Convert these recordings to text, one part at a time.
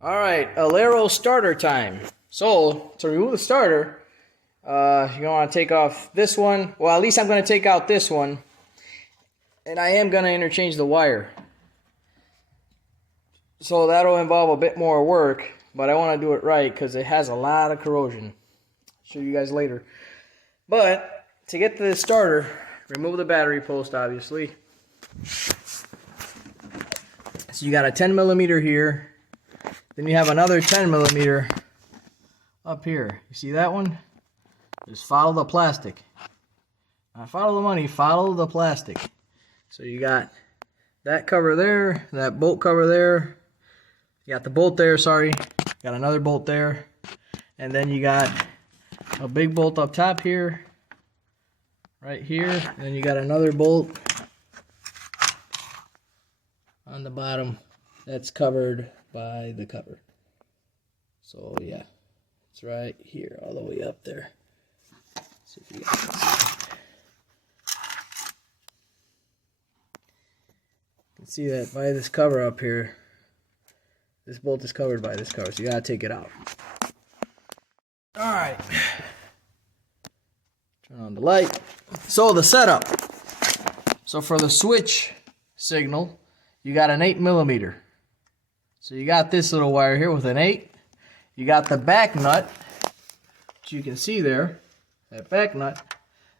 Alright, Alero starter time. So, to remove the starter, you want to take off this one. Well, at least I'm going to take out this one. And I am going to interchange the wire. So that'll involve a bit more work, but I want to do it right because it has a lot of corrosion. I'll show you guys later. But, to get to the starter, remove the battery post, obviously. So you got a 10 millimeter here. Then you have another 10 millimeter up here. You see that one? Just follow the plastic. Not follow the money, follow the plastic. So you got that cover there, that bolt cover there. You got the bolt there, sorry. Got another bolt there. And then you got a big bolt up top here. Right here. And then you got another bolt on the bottom that's covered by the cover. So yeah, it's right here all the way up there. See if you guys can see. You can see that by this cover up here, this bolt is covered by this cover, so you gotta take it out. Alright. Turn on the light. So the setup. So for the switch signal, you got an 8 millimeter. So you got this little wire here with an 8. You got the back nut, which you can see there. That back nut.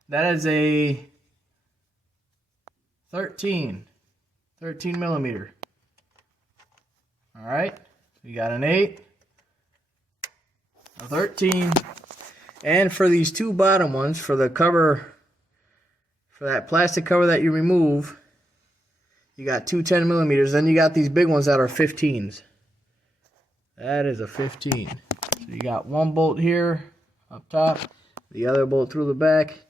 That is a 13 millimeter. Alright. You got an 8, a 13. And for these two bottom ones, for the cover, for that plastic cover that you remove, you got two 10 millimeters. Then you got these big ones that are 15s. That is a 15. So you got one bolt here up top, the other bolt through the back,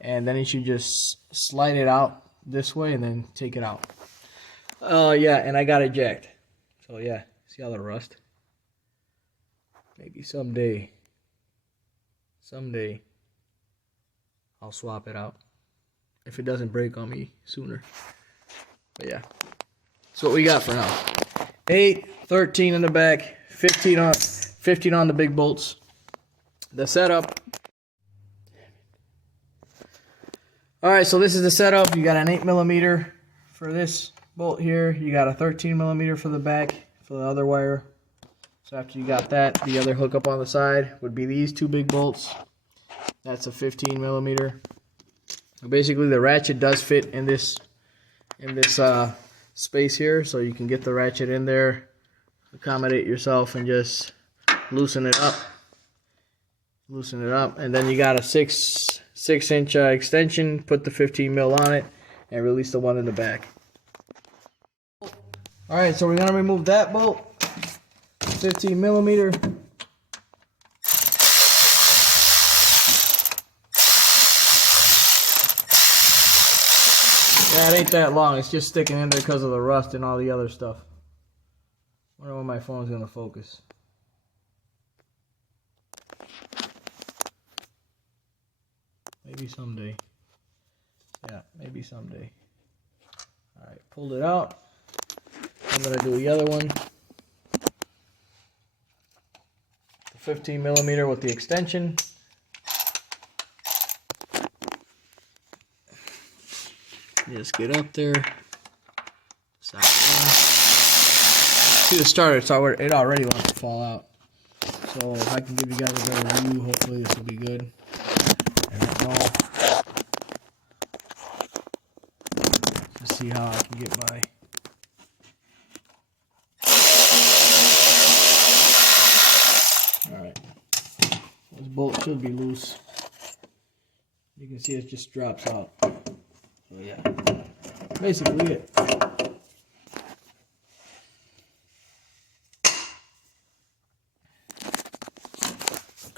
and then you should just slide it out this way and then take it out. Yeah, and I got it jacked. So yeah, see all the rust? Maybe someday I'll swap it out if it doesn't break on me sooner. But yeah, that's what we got for now. 8, 13 in the back, 15 on the big bolts. The setup. Alright, so this is the setup. You got an 8 millimeter for this bolt here. You got a 13 millimeter for the back, for the other wire. So after you got that, the other hook up on the side would be these two big bolts. That's a 15 millimeter. So basically the ratchet does fit in this space here, so you can get the ratchet in there, accommodate yourself, and just loosen it up, and then you got a 6-inch extension. Put the 15 mil on it and release the one in the back. Alright, so we're gonna remove that bolt, 15 millimeter. Yeah, it ain't that long. It's just sticking in there because of the rust and all the other stuff. Wonder when my phone's gonna focus. Maybe someday. Yeah, maybe someday. Alright, pulled it out. I'm gonna do the other one. The 15 millimeter with the extension. Just get up there. See the starter, it already wants to fall out. So if I can give you guys a better view, hopefully this will be good. And that's all. Let's see how I can get by. Alright. This bolt should be loose. You can see it just drops out. So yeah, basically it.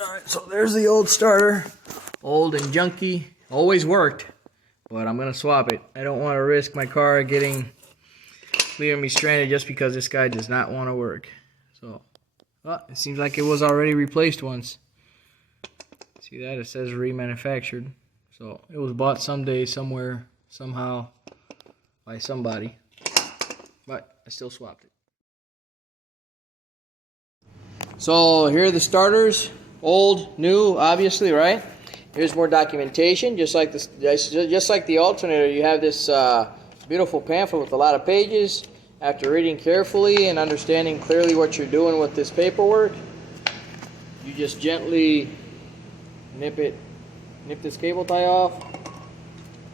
Alright, so there's the old starter. Old and junky. Always worked, but I'm going to swap it. I don't want to risk my car leaving me stranded just because this guy does not want to work. So, well, it seems like it was already replaced once. See that? It says remanufactured. So, it was bought someday, somewhere, somehow, by somebody. But I still swapped it. So here are the starters, old, new, obviously, right? Here's more documentation, just like this, just like the alternator. You have this beautiful pamphlet with a lot of pages. After reading carefully and understanding clearly what you're doing with this paperwork, you just gently nip this cable tie off,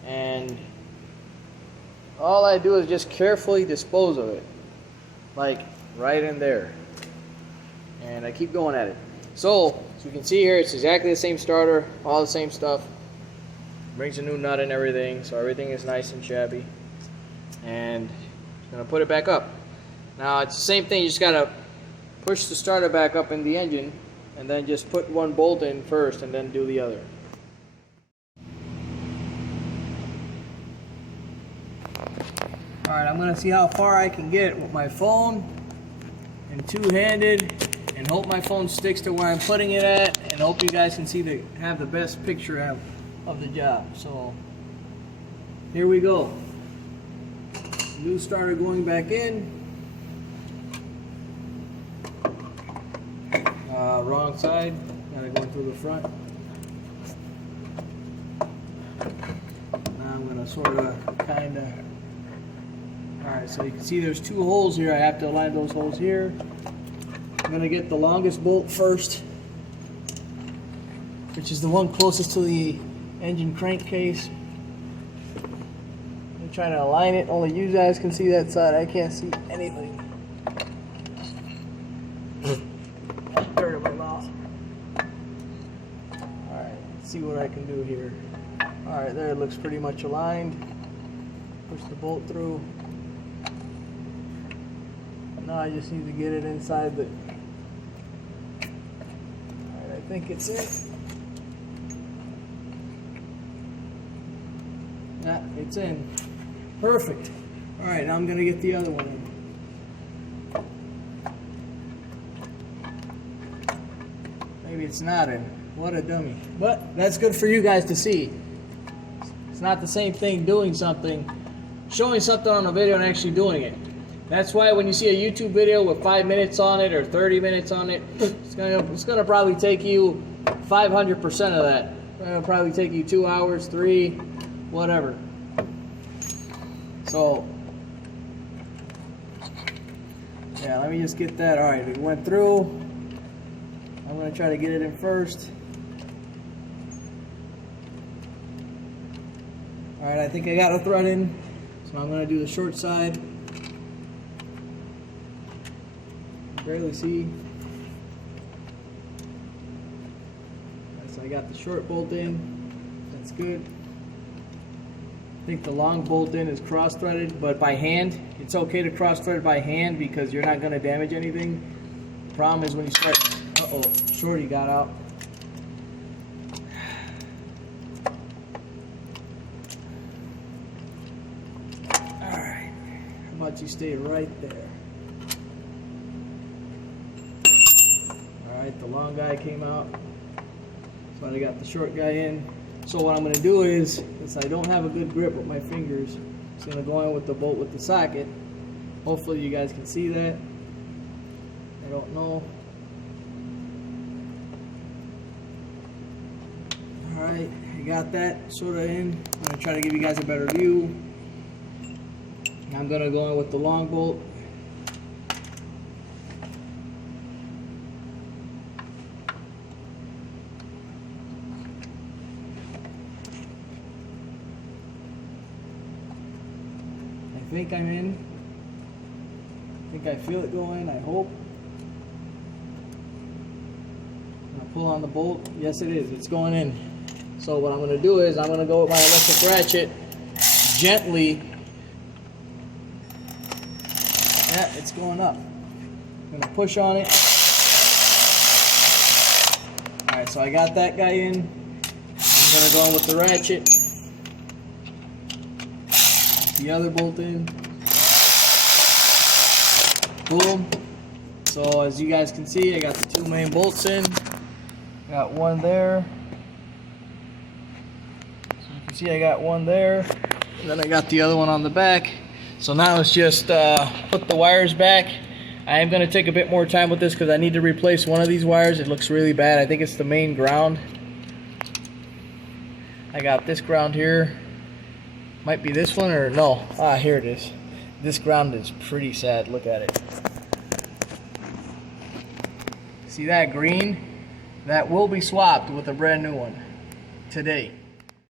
and all I do is just carefully dispose of it, like right in there, and I keep going at it. So as you can see here, it's exactly the same starter, all the same stuff. Brings a new nut and everything, so everything is nice and shabby. And I'm gonna put it back up. Now it's the same thing, you just gotta push the starter back up in the engine and then just put one bolt in first and then do the other. Alright, I'm gonna see how far I can get with my phone and two-handed, and hope my phone sticks to where I'm putting it at, and hope you guys can see have the best picture of the job. So here we go. New starter going back in. Wrong side. Gotta go through the front. Now I'm gonna sort of, kind of. Alright, so you can see there's two holes here. I have to align those holes here. I'm gonna get the longest bolt first, which is the one closest to the engine crankcase. I'm trying to align it. Only you guys can see that side. I can't see anything. Dirt in my mouth. Alright, let's see what I can do here. Alright, there it looks pretty much aligned. Push the bolt through. Now I just need to get it inside the... Alright, I think it's in. Yeah, it's in. Perfect. Alright, now I'm going to get the other one in. Maybe it's not in. What a dummy. But that's good for you guys to see. It's not the same thing doing something, showing something on a video and actually doing it. That's why when you see a YouTube video with 5 minutes on it or 30 minutes on it, it's gonna probably take you 500% of that. It'll probably take you 2 hours, 3, whatever. So, yeah, let me just get that. All right, it went through. I'm gonna try to get it in first. All right, I think I got a thread in, so I'm gonna do the short side. Barely see. So I got the short bolt in. That's good. I think the long bolt in is cross-threaded, but by hand. It's okay to cross-thread by hand because you're not going to damage anything. The problem is when you start... Uh-oh, shorty got out. Alright. How about you stay right there? Alright, the long guy came out. So I got the short guy in. So what I'm going to do is, since I don't have a good grip with my fingers, I'm just going to go in with the bolt with the socket. Hopefully you guys can see that. I don't know. Alright, I got that sort of in. I'm going to try to give you guys a better view. I'm going to go in with the long bolt. I think I'm in. I think I feel it going, I hope. I'll pull on the bolt. Yes, it is. It's going in. So what I'm going to do is I'm going to go with my electric ratchet gently. Yeah, it's going up. I'm going to push on it. Alright, so I got that guy in. I'm going to go in with the ratchet. The other bolt in. Boom. So as you guys can see, I got the two main bolts in. Got one there. So you can see I got one there. And then I got the other one on the back. So now it's just put the wires back. I am going to take a bit more time with this because I need to replace one of these wires. It looks really bad. I think it's the main ground. I got this ground here. Might be this one or no. Ah, here it is. This ground is pretty sad. Look at it. See that green? That will be swapped with a brand new one today.